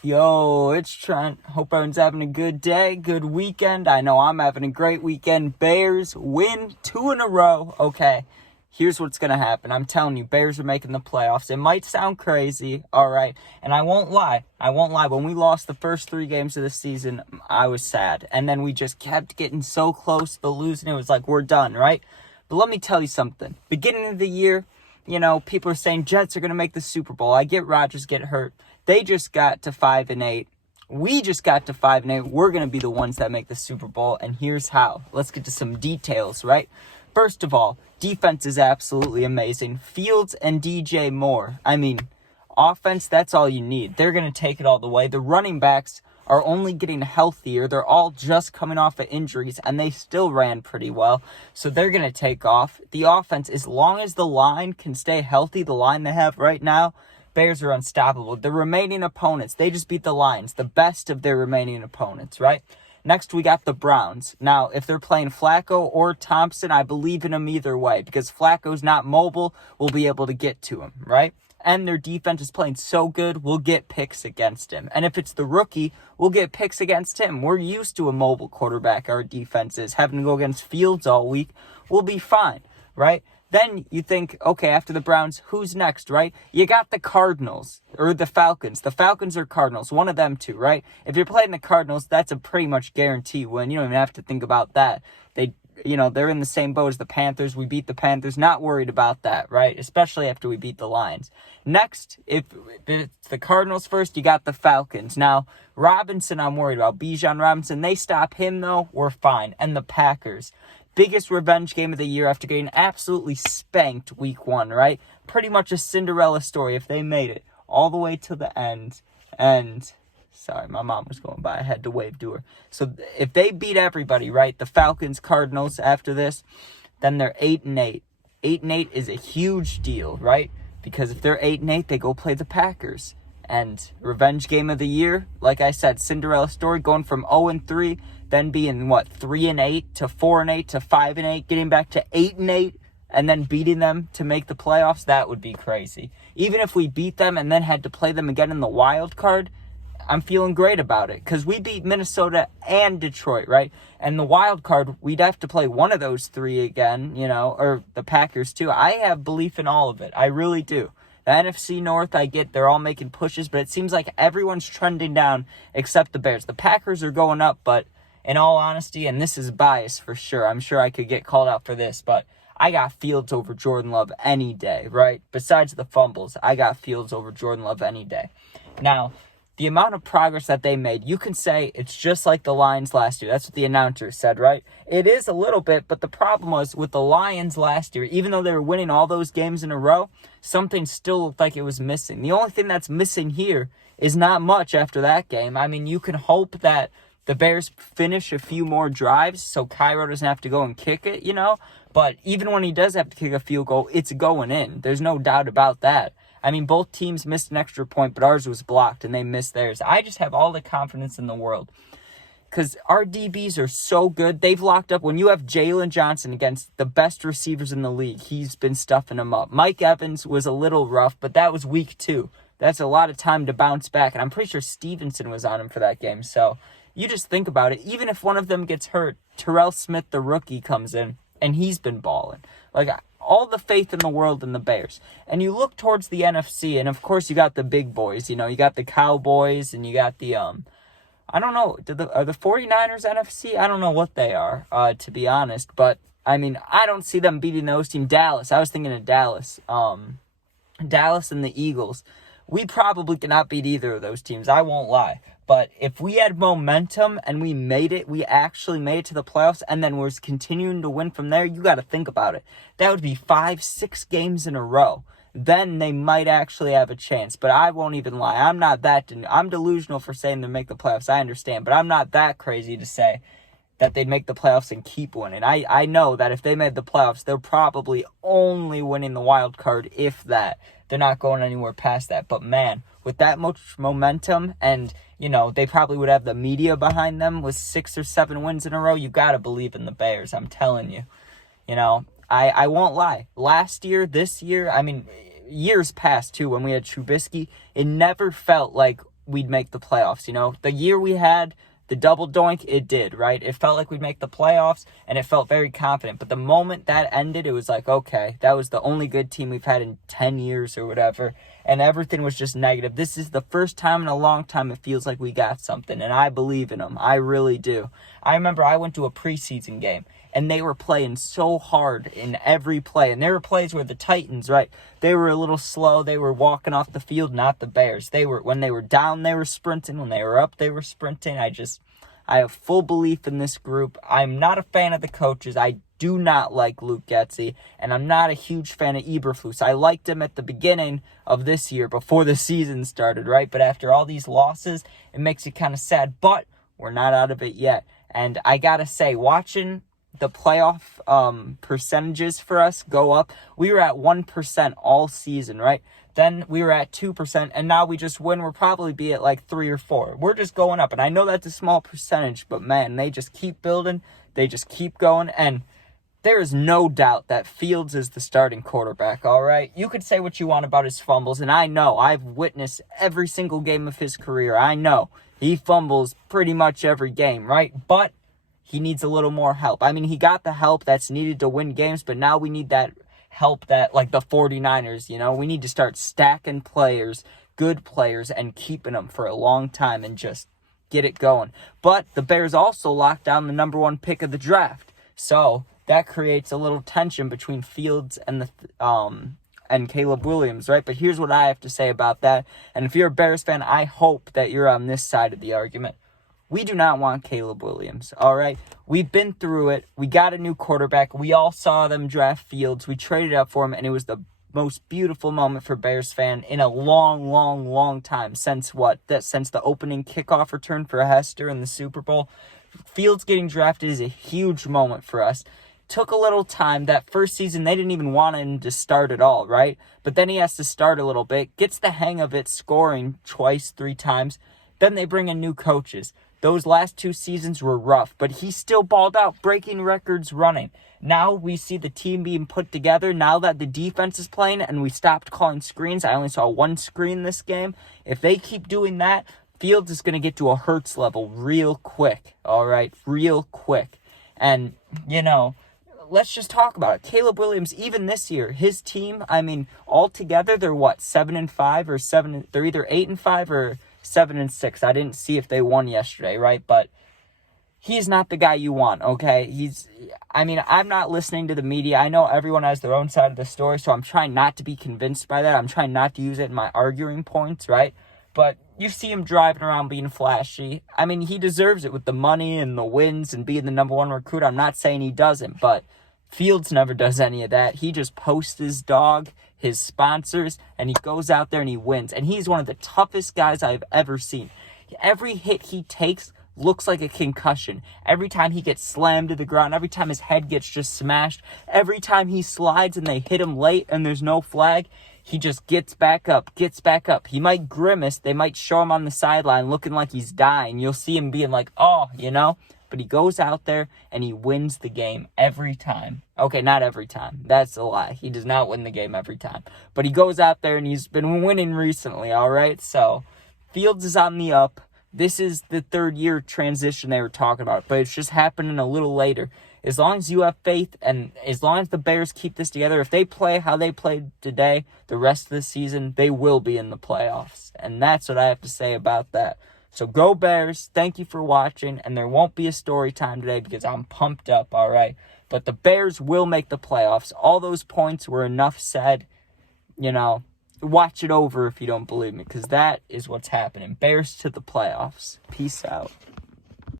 Yo, it's Trent. Hope everyone's having a good day, good weekend. I know I'm having a great weekend. Bears win 2 in a row. Okay, here's what's going to happen. I'm telling you, Bears are making the playoffs. It might sound crazy, all right? And I won't lie. When we lost the first 3 games of the season, I was sad. And then we just kept getting so close to losing. It was like, we're done, right? But let me tell you something. Beginning of the year, people are saying Jets are going to make the Super Bowl. I get Rodgers get hurt. They just got to 5-8. We just got to 5-8. We're going to be the ones that make the Super Bowl, and here's how. Let's get to some details, right? First of all, defense is absolutely amazing. Fields and DJ Moore. Offense, that's all you need. They're going to take it all the way. The running backs are only getting healthier. They're all just coming off of injuries, and they still ran pretty well. So they're going to take off. The offense, as long as the line can stay healthy, the line they have right now, Bears are unstoppable. The remaining opponents, they just beat the Lions, the best of their remaining opponents, right? Next, we got the Browns. Now, if they're playing Flacco or Thompson, I believe in them either way because Flacco's not mobile. We'll be able to get to him, right? And their defense is playing so good, we'll get picks against him. And if it's the rookie, we'll get picks against him. We're used to a mobile quarterback, our defense is. Having to go against Fields all week, we'll be fine, right? Then you think, okay, after the Browns, who's next, right? You got the Cardinals, or the Falcons. The Falcons or Cardinals, one of them two, right? If you're playing the Cardinals, that's a pretty much guarantee win. You don't even have to think about that. They're in the same boat as the Panthers. We beat the Panthers. Not worried about that, right? Especially after we beat the Lions. Next, if it's the Cardinals first, you got the Falcons. Now, Robinson, I'm worried about. Bijan Robinson, they stop him, though, we're fine. And the Packers. Biggest revenge game of the year after getting absolutely spanked week 1, right? Pretty much a Cinderella story if they made it all the way to the end. And, sorry, my mom was going by. I had to wave to her. So if they beat everybody, right, the Falcons, Cardinals after this, then they're 8-8. 8-8 is a huge deal, right? Because if they're 8-8, they go play the Packers. And revenge game of the year, like I said, Cinderella story, going from 0-3, then being 3-8 to 4-8 to 5-8, getting back to 8-8, and then beating them to make the playoffs. That would be crazy. Even if we beat them and then had to play them again in the wild card, I'm feeling great about it because we beat Minnesota and Detroit, right? And the wild card, we'd have to play one of those 3 again, or the Packers too. I have belief in all of it. I really do. The NFC North, I get they're all making pushes, but it seems like everyone's trending down except the Bears. The Packers are going up, but in all honesty, and this is bias for sure, I'm sure I could get called out for this, but I got Fields over Jordan Love any day, right? Besides the fumbles, I got Fields over Jordan Love any day. Now, the amount of progress that they made, you can say it's just like the Lions last year. That's what the announcer said, right? It is a little bit, but the problem was with the Lions last year, even though they were winning all those games in a row, something still looked like it was missing. The only thing that's missing here is not much after that game. You can hope that the Bears finish a few more drives so Cairo doesn't have to go and kick it, But even when he does have to kick a field goal, it's going in. There's no doubt about that. Both teams missed an extra point, but ours was blocked, and they missed theirs. I just have all the confidence in the world because our DBs are so good. They've locked up. When you have Jalen Johnson against the best receivers in the league, he's been stuffing them up. Mike Evans was a little rough, but that was week 2. That's a lot of time to bounce back, and I'm pretty sure Stevenson was on him for that game. So you just think about it. Even if one of them gets hurt, Terrell Smith, the rookie, comes in, and he's been balling. All the faith in the world in the Bears. And you look towards the NFC, and of course you got the big boys. You got the Cowboys, and you got the, I don't know, are the 49ers NFC? I don't know what they are, to be honest. But, I don't see them beating those teams. Dallas, I was thinking of Dallas. Dallas and the Eagles. We probably cannot beat either of those teams, I won't lie. But if we had momentum and we actually made it to the playoffs, and then we're continuing to win from there, you got to think about it. That would be 5-6 games in a row. Then they might actually have a chance. But I won't even lie. I'm delusional for saying they'll make the playoffs. I understand. But I'm not that crazy to say that they'd make the playoffs and keep winning. I know that if they made the playoffs, they're probably only winning the wild card, if that. They're not going anywhere past that. But man, with that much momentum and, they probably would have the media behind them with 6 or 7 wins in a row, you got to believe in the Bears. I'm telling you. I won't lie. Last year, this year, years past too, when we had Trubisky, it never felt like we'd make the playoffs, you know? The year we had the double doink, it did, right? It felt like we'd make the playoffs, and it felt very confident. But the moment that ended, it was like, okay, that was the only good team we've had in 10 years or whatever, and everything was just negative. This is the first time in a long time it feels like we got something, and I believe in them. I really do. I remember I went to a preseason game, and they were playing so hard in every play. And there were plays where the Titans, right, they were a little slow. They were walking off the field, not the Bears. When they were down, they were sprinting. When they were up, they were sprinting. I have full belief in this group. I'm not a fan of the coaches. I do not like Luke Getsy, and I'm not a huge fan of Eberflus. I liked him at the beginning of this year before the season started, right? But after all these losses, it makes it kind of sad. But we're not out of it yet. And I got to say, watching the playoff percentages for us go up, we were at 1% all season, right? Then we were at 2%, and now we just win. We'll probably be at like 3 or 4. We're just going up, and I know that's a small percentage, but man, they just keep building. They just keep going, and there is no doubt that Fields is the starting quarterback, all right? You could say what you want about his fumbles, and I know. I've witnessed every single game of his career. I know. He fumbles pretty much every game, right? But he needs a little more help. I mean, he got the help that's needed to win games, but now we need that help that, like the 49ers, you know? We need to start stacking players, good players, and keeping them for a long time and just get it going. But the Bears also locked down the number 1 pick of the draft. So that creates a little tension between Fields and and Caleb Williams, right? But here's what I have to say about that. And if you're a Bears fan, I hope that you're on this side of the argument. We do not want Caleb Williams, all right? We've been through it. We got a new quarterback. We all saw them draft Fields. We traded up for him, and it was the most beautiful moment for Bears fan in a long, long, long time. Since what? Since the opening kickoff return for Hester in the Super Bowl. Fields getting drafted is a huge moment for us. Took a little time. That first season, they didn't even want him to start at all, right? But then he has to start a little bit, gets the hang of it, scoring twice, 3 times. Then they bring in new coaches. Those last 2 seasons were rough, but he still balled out, breaking records, running. Now we see the team being put together. Now that the defense is playing and we stopped calling screens, I only saw 1 screen this game. If they keep doing that, Fields is going to get to a Hurts level real quick, all right? Real quick. And, you know, let's just talk about it. Caleb Williams, even this year, his team, I mean, altogether, they're what, 7-5 or 7? They're either 8-5 or 7-6. I didn't see if they won yesterday, right? But he's not the guy you want, okay? I'm not listening to the media. I know everyone has their own side of the story, so I'm trying not to be convinced by that. I'm trying not to use it in my arguing points, right? But you see him driving around being flashy. I mean, he deserves it with the money and the wins and being the number 1 recruit. I'm not saying he doesn't, but Fields never does any of that. He just posts his dog, his sponsors, and he goes out there and he wins. And he's one of the toughest guys I've ever seen. Every hit he takes looks like a concussion. Every time he gets slammed to the ground, every time his head gets just smashed, every time he slides and they hit him late and there's no flag, he just gets back up. He might grimace. They might show him on the sideline looking like he's dying. You'll see him being like, oh, you know? But he goes out there and he wins the game every time. Okay, not every time. That's a lie. He does not win the game every time. But he goes out there and he's been winning recently, all right? So Fields is on the up. This is the 3rd year transition they were talking about, but it's just happening a little later. As long as you have faith and as long as the Bears keep this together, if they play how they played today, the rest of the season, they will be in the playoffs. And that's what I have to say about that. So go Bears. Thank you for watching. And there won't be a story time today because I'm pumped up, all right? But the Bears will make the playoffs. All those points were enough said. You know, watch it over if you don't believe me because that is what's happening. Bears to the playoffs. Peace out.